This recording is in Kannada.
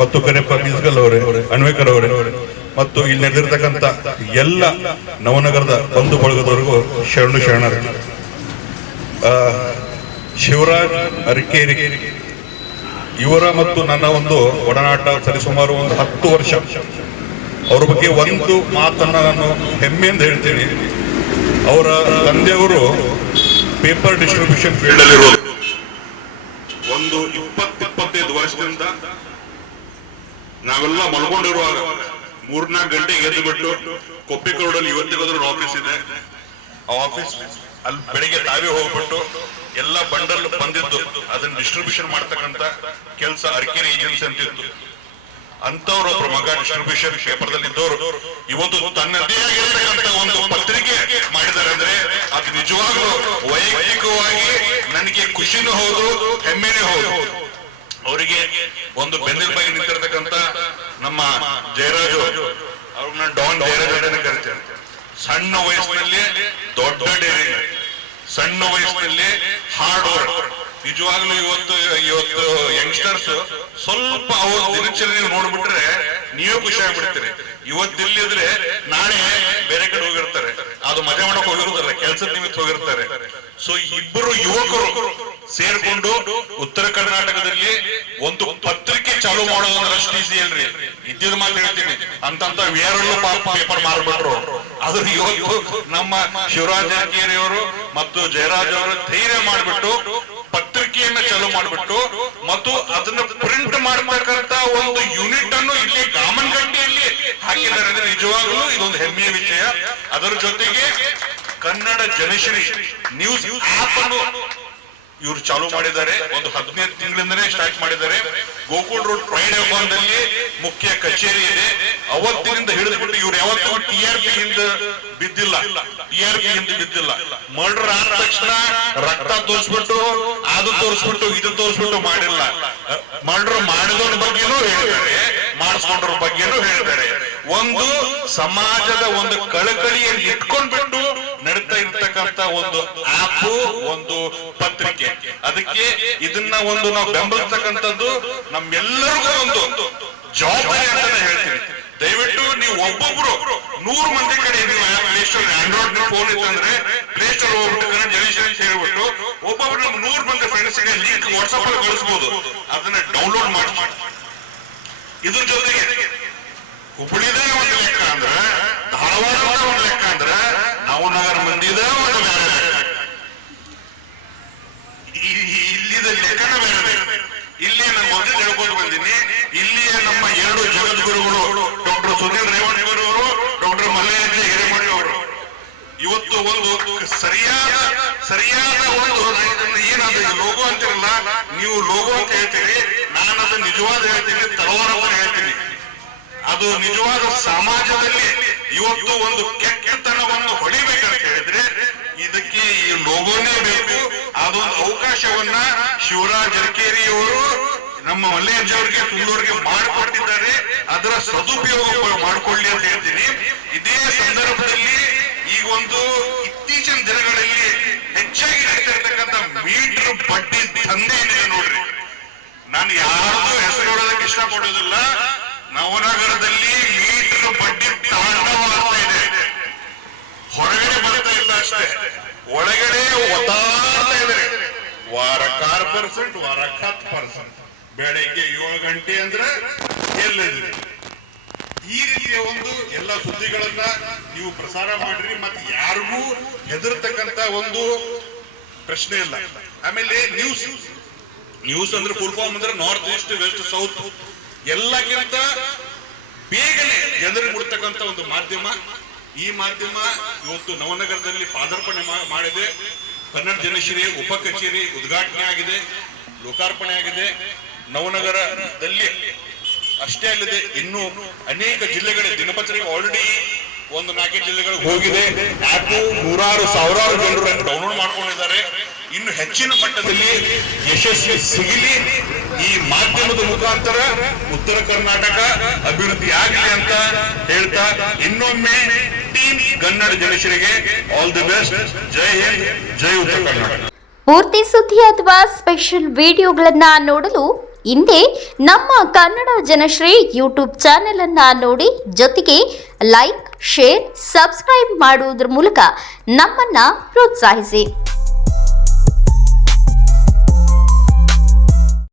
ಮತ್ತು ಕರೆಪ್ಪ ಬೀಸ್ಗಲ್ ಅವರೇ ಅಣ್ವೇಕರ್ ಅವರೇ, ಮತ್ತು ಇಲ್ಲಿ ನಡೆದಿರ್ತಕ್ಕಂಥ ಎಲ್ಲ ನವನಗರದ ಬಂಧು ಬಳಗದವರೆಗೂ ಶರಣು ಶರಣರು ಶಿವರಾಜ್ ಅರಿಕೇರಿ, ಇವರ ಮತ್ತು ನನ್ನ ಒಂದು ಒಡನಾಟ ಸರಿಸುಮಾರು ಒಂದು ಹತ್ತು ವರ್ಷ. ಅವ್ರ ಬಗ್ಗೆ ಒಂದು ಮಾತನ್ನ ನಾನು ಹೆಮ್ಮೆಯಿಂದ ಹೇಳ್ತೀನಿ. ಅವರ ತಂದೆಯವರು ಪೇಪರ್ ಡಿಸ್ಟ್ರಿಬ್ಯೂಷನ್ ಫೀಲ್ಡ್ ಒಂದು ಇಪ್ಪತ್ತು ಇಪ್ಪತ್ತೈದು ವರ್ಷದಿಂದ ನಾವೆಲ್ಲ ಮಲ್ಕೊಂಡಿರುವಾಗ ಮೂರ್ನಾಲ್ಕು ಗಂಟೆಗೆ ಎದ್ದು ಬಿಟ್ಟು ಕೊಪ್ಪಿಕೋಡಲ್ಲಿ ಇವತ್ತಿಗೋದ್ರ ಆಫೀಸ್ ಇದೆ. ಆ ಆಫೀಸ್ ಅಲ್ಲಿ ಬೆಳಿಗ್ಗೆ ತಾವೇ ಹೋಗ್ಬಿಟ್ಟು ಎಲ್ಲ ಬಂಡಲ್ ಬಂದಿದ್ದು. ಅದನ್ನ ಡಿಸ್ಟ್ರಿಬ್ಯೂಷನ್ ಮಾಡ್ತಕ್ಕಂತ ಕೆಲಸ ಅರ್ಕೇರಿ ಏಜೆನ್ಸಿ ಅಂತ ಇತ್ತು. ಅಂತವ್ರು ಮಗ ಡಿಸ್ಟ್ರಿಬ್ಯೂಷನ್ ಪೇಪರ್ದಲ್ಲಿ ಇದ್ದವರು, ಇವತ್ತು ಆಗಿರ್ತಕ್ಕಂಥ ಒಂದು ಪತ್ರಿಕೆ ಮಾಡಿದ್ದಾರೆ ಅಂದ್ರೆ ಅದು ನಿಜವಾಗ್ಲೂ ವೈಯಕ್ತಿಕವಾಗಿ ನನಗೆ ಖುಷಿನೂ ಹೌದು, ಹೆಮ್ಮೆನೂ ಹೌದು. ಅವರಿಗೆ ಒಂದು ಬೆನ್ನೆಲುಬಾಗಿ ನಿಂತಿರ್ತಕ್ಕಂಥ ನಮ್ಮ ಜಯರಾಜು, ಅವ್ರನ್ನ ನಾನು ಡಾನ್ ಜಯರಾಜು ಅಂತಾನೆ ಕರಿತೇನೆ ಸಣ್ಣ ವಯಸ್ಸಿನಲ್ಲಿ ದೊಡ್ಡ ಡೇರಿ, ಸಣ್ಣ ವಯಸ್ಸಿನಲ್ಲಿ ಹಾರ್ಡ್ ವರ್ಕ್ ನಿಜವಾಗ್ಲೂ ಇವತ್ತು ಇವತ್ತು ಯಂಗ್ಸ್ಟರ್ಸ್ ಸ್ವಲ್ಪ ಅವ್ರ ದಿನಚರಿ ನೀವು ನೋಡ್ಬಿಟ್ರೆ ನೀವು ಖುಷಿ ಆಗ್ಬಿಡ್ತೀರಿ. ಇವತ್ತಿಲ್ಲಿದ್ರೆ ನಾಳೆ ಬೇರೆ ಕಡೆ ಹೋಗಿರ್ತಾರೆ. ಅದು ಮಜಾ ಮಾಡಕ್ ಹೋಗಿರ್ತಾರೆ ಕೆಲಸದ ನಿಮಿತ್ತ ಹೋಗಿರ್ತಾರೆ. ಸೊ ಇಬ್ಬರು ಯುವಕರು ಸೇರ್ಕೊಂಡು ಉತ್ತರ ಕರ್ನಾಟಕದಲ್ಲಿ ಒಂದು ಪತ್ರಿಕೆ ಚಾಲು ಮಾಡೋ ಅಷ್ಟು ಈಸಿ ಅಲ್ರಿ. ಇದ್ದಿದ್ ಮಾತು ಹೇಳ್ತೀನಿ. ಅಂತಂತ ಪಾಪ ಪೇಪರ್ ಮಾರ್ಬಿಟ್ರು. ಆದ್ರೆ ಇವತ್ತು ನಮ್ಮ ಶಿವರಾಜ್ ಮತ್ತು ಜಯರಾಜ್ ಅವರು ಧೈರ್ಯ ಮಾಡಿಬಿಟ್ಟು ಪತ್ರಿಕೆಯನ್ನ ಚಾಲೂ ಮಾಡಿಬಿಟ್ಟು ಮತ್ತು ಅದನ್ನ ಪ್ರಿಂಟ್ ಮಾಡತಕ್ಕಂತ ಒಂದು ಯೂನಿಟ್ ಅನ್ನು ಇಲ್ಲಿ ಗಾಮನಗಟ್ಟಿಯಲ್ಲಿ ಹಾಕಿದ್ದಾರೆ. ಅಂದ್ರೆ ನಿಜವಾಗ್ಲೂ ಇದೊಂದು ಹೆಮ್ಮೆಯ ವಿಷಯ. ಅದರ ಜೊತೆಗೆ ಕನ್ನಡ ಜನಶ್ರೀ ನ್ಯೂಸ್ ಆಪ್ ಅನ್ನು ಇವರು ಚಾಲು ಮಾಡಿದ್ದಾರೆ. ಒಂದು ಹದಿನೈದು ತಿಂಗಳಿಂದನೇ ಸ್ಟಾರ್ಟ್ ಮಾಡಿದ್ದಾರೆ. ಗೋಕುಲ್ ರೋಡ್ ಹಬ್ಬದಲ್ಲಿ ಮುಖ್ಯ ಕಚೇರಿ ಇದೆ. ಅವತ್ತಿನಿಂದ ಹಿಡಿದುಬಿಟ್ಟು ಇವ್ರು ಯಾವತ್ತೂ ಟಿ ಆರ್ ಪಿ ಹಿಂದ ಬಿದ್ದಿಲ್ಲ. ಟಿ ಆರ್ ಪಿ ಹಿಂದ ಬಿದ್ದಿಲ್ಲ. ಮರ್ಡರ್ ಆದ ತಕ್ಷಣ ರಕ್ತ ತೋರಿಸ್ಬಿಟ್ಟು, ಅದು ತೋರಿಸ್ಬಿಟ್ಟು, ಇದು ತೋರಿಸ್ಬಿಟ್ಟು ಮಾಡಿಲ್ಲ. ಮರ್ಡರ್ ಮಾಡಿದವ್ರ ಬಗ್ಗೆನೂ ಹೇಳಿದ್ದಾರೆ. ಮಾಡಿಸ್ಕೊಂಡ್ರ ಬಗ್ಗೆನೂ ಹೇಳಿದ್ದಾರೆ. ಒಂದು ಸಮಾಜದ ಒಂದು ಕಳಕಳಿಯನ್ನು ಇಟ್ಕೊಂಡ್ಬಿಟ್ಟು ನಡೀತಾ ಇರ್ತಕ್ಕಂತ ಒಂದು ಆಪ್, ಒಂದು ಪತ್ರಿಕೆ. ಅದಕ್ಕೆ ಇದನ್ನ ಒಂದು ನಾವು ಬೆಂಬಲಿಸ್ತಕ್ಕಂಥದ್ದು ನಮ್ಮೆಲ್ಲರಿಗೂ ಒಂದು ಜವಾಬ್ದಾರಿ ಅಂತಾನೆ ಹೇಳ್ತೀನಿ. ದಯವಿಟ್ಟು ನೀವು ಒಬ್ಬೊಬ್ರು ನೂರು ಮಂದಿ ಕಡೆ ನೀವು ಪ್ಲೇ ಸ್ಟೋರ್ ಆಂಡ್ರಾಯ್ಡ್ ಫೋನ್ ಇತ್ತಂದ್ರೆ ಪ್ಲೇಸ್ಟೋರ್ ಹೋಗ್ಬಿಟ್ಟು ಕನ್ನಡ ಅಂತ ಹೇಳ್ಬಿಟ್ಟು ಒಬ್ಬೊಬ್ರು ನಮ್ಮ ನೂರು ಮಂದಿ ಫ್ರೆಂಡ್ಸ್ಗೆ ಲಿಂಕ್ ವಾಟ್ಸ್ಆಪ್ ಅಲ್ಲಿ ಕಳಿಸಬಹುದು ಅದನ್ನ ಡೌನ್ಲೋಡ್ ಮಾಡಿ. ಇದ್ರ ಜೊತೆಗೆ ಹುಬ್ಬಳ್ಳಿದ ಒಂದು ಲೆಕ್ಕ ಅಂದ್ರೆ ಧಾರವಾಡ ಒಂದು ಲೆಕ್ಕ ಅಂದ್ರ ನಾವು ನಗರ ಮಂದಿದ. ಈ- ಈ- ಇಲ್ಲಿದ ಲೆಕ್ಕನ ಬೇರೆ ಇಲ್ಲಿ ನಾನು ಮೊದಲು ಹೇಳ್ಕೊಂಡು ಬಂದೀನಿ. ಇಲ್ಲಿಯ ನಮ್ಮ ಎರಡು ಜಗದ್ಗುರುಗಳು ಡಾಕ್ಟರ್ ಸುನೀಲ್ ರೇವಣ್ಣಿಗರು ಅವರು ಡಾಕ್ಟರ್ ಮಲ್ಲಯ್ಯ ಹಿರೇಮಣಿ ಅವರು. ಇವತ್ತು ಒಂದು ಸರಿಯಾದ ಸರಿಯಾದ ಒಂದು ಏನಾದ ಲೋಗೋ ಅಂತಿರಲ್ಲ, ನೀವು ಲೋಗೋ ಅಂತ ಹೇಳ್ತೀರಿ ನಾನು ಅದು ನಿಜವಾದ ಹೇಳ್ತೀನಿ ತಲವಾರ ಹೇಳ್ತೀನಿ. ಅದು ನಿಜವಾದ ಸಮಾಜದಲ್ಲಿ ಇವತ್ತು ಒಂದು ಕೆಟ್ಟತನವನ್ನು ಹೊಡಿಬೇಕಂತ ಹೇಳಿದ್ರೆ ಇದಕ್ಕೆ ಈ ಲೋಗೋನೇ ಬೇಕು. ಅದೊಂದು ಅವಕಾಶವನ್ನ ಶಿವರಾಜ್ ಅವರು ನಮ್ಮ ಮಲ್ಲೇಜ್ ಅವರಿಗೆ ಮಾಡಿಕೊಟ್ಟಿದ್ದಾರೆ. ಅದರ ಸದುಪಯೋಗ ಮಾಡಿಕೊಳ್ಳಿ ಅಂತ ಹೇಳ್ತೀನಿ. ಇದೇ ಸಂದರ್ಭದಲ್ಲಿ ಈಗ ಒಂದು ಇತ್ತೀಚಿನ ದಿನಗಳಲ್ಲಿ ಹೆಚ್ಚಾಗಿ ನಡೀತಿರ್ತಕ್ಕಂಥ ಮೀಟರ್ ಬಡ್ಡಿ ದಂಧೆ ಏನಿದೆ ನೋಡ್ರಿ. ನಾನು ಯಾರ್ದು ಹೆಸರು ಹೇಳೋದಕ್ಕೆ ಇಷ್ಟಪಡೋದಿಲ್ಲ. ನವನಗರದಲ್ಲಿ ಮೀಟರ್ ಬಡ್ಡಿ ತಾಂಡವಾಗ್ತಾ ಇದೆ ಹೊರಗಡೆ ಬರ್ತಾ ಇಲ್ಲ ಅಷ್ಟೇ. ಒಳಗಡೆ ಒತ್ತಾಡ್ತಾ ಇದ್ದಾರೆ. ವಾರಕ್ಕಾರು ಪರ್ಸೆಂಟ್ ವಾರಕ್ಕೆ ಹತ್ತು ಪರ್ಸೆಂಟ್. ಬೆಳಗ್ಗೆ ಏಳು ಗಂಟೆ ಅಂದ್ರೆ ಎಲ್ಲಿದೆ ಈ ರೀತಿಯ ಒಂದು ಎಲ್ಲ ಸುದ್ದಿಗಳನ್ನ ನೀವು ಪ್ರಸಾರ ಮಾಡ್ರಿ ಮತ್ತೆ ಯಾರಿಗೂ ಹೆದರ್ತಕ್ಕಂತ ಒಂದು ಪ್ರಶ್ನೆ ಇಲ್ಲ. ಆಮೇಲೆ ನ್ಯೂಸ್ ನ್ಯೂಸ್ ಅಂದ್ರೆ ಫುಲ್ ಫಾರ್ಮ್ ಅಂದ್ರೆ ನಾರ್ತ್ ಈಸ್ಟ್ ವೆಸ್ಟ್ ಸೌತ್ ಎಲ್ಲಕ್ಕಿಂತ ಬೇಗನೆ ಜನರಿಗೆ ಮುಡ್ತಕ್ಕಂತ ಒಂದು ಮಾಧ್ಯಮ. ಈ ಮಾಧ್ಯಮ ಇವತ್ತು ನವನಗರದಲ್ಲಿ ಪಾದಾರ್ಪಣೆ ಮಾಡಿದೆ. ಕನ್ನಡ ಜನಶ್ರೀ ಉಪ ಕಚೇರಿ ಉದ್ಘಾಟನೆ ಆಗಿದೆ, ಲೋಕಾರ್ಪಣೆ ಆಗಿದೆ. ನವನಗರದಲ್ಲಿ ಅಷ್ಟೇ ಅಲ್ಲದೆ ಇನ್ನು ಅನೇಕ ಜಿಲ್ಲೆಗಳ, ದಿನಪತ್ರಿಕೆ ಆಲ್ರೆಡಿ ಒಂದು ನಾಲ್ಕೈದು ಜಿಲ್ಲೆಗಳಿಗೆ ಹೋಗಿದೆ. ಆಪ್ ನೂರಾರು, ಸಾವಿರಾರು ಜನರು ಡೌನ್ಲೋಡ್ ಮಾಡ್ಕೊಂಡಿದ್ದಾರೆ. ಇನ್ನು ಹೆಚ್ಚಿನ ಮಟ್ಟದಲ್ಲಿ ಯಶಸ್ವಿ ಸಿಗಲಿ. ಈ ಮಾಧ್ಯಮದ ಮುಖಾಂತರ ಉತ್ತರ ಕರ್ನಾಟಕ ಅಭಿವೃದ್ಧಿ ಆಗಲಿ ಅಂತ ಹೇಳ್ತಾ ಇನ್ನೊಮ್ಮೆ ಟೀಮ್ ಕನ್ನಡ ಜನಶರಿಗೆ ಆಲ್ ದಿ ಬೆಸ್ಟ್ ಜೈ ಹಿಂದ್, ಜೈ ಉತ್ತರ ಕರ್ನಾಟಕ. ಪೂರ್ತಿ ಸುದ್ದಿ ಅಥವಾ ಸ್ಪೆಷಲ್ ವಿಡಿಯೋಗಳನ್ನ ನೋಡಲು ಹಿಂದೆ ನಮ್ಮ ಕನ್ನಡ ಜನಶ್ರೀ ಯೂಟ್ಯೂಬ್ ಚಾನೆಲ್ ಅನ್ನ ನೋಡಿ. ಜೊತೆಗೆ ಲೈಕ್ ಶೇರ್ ಸಬ್ಸ್ಕ್ರೈಬ್ ಮಾಡುವುದರ ಮೂಲಕ ನಮ್ಮನ್ನ ಪ್ರೋತ್ಸಾಹಿಸಿ.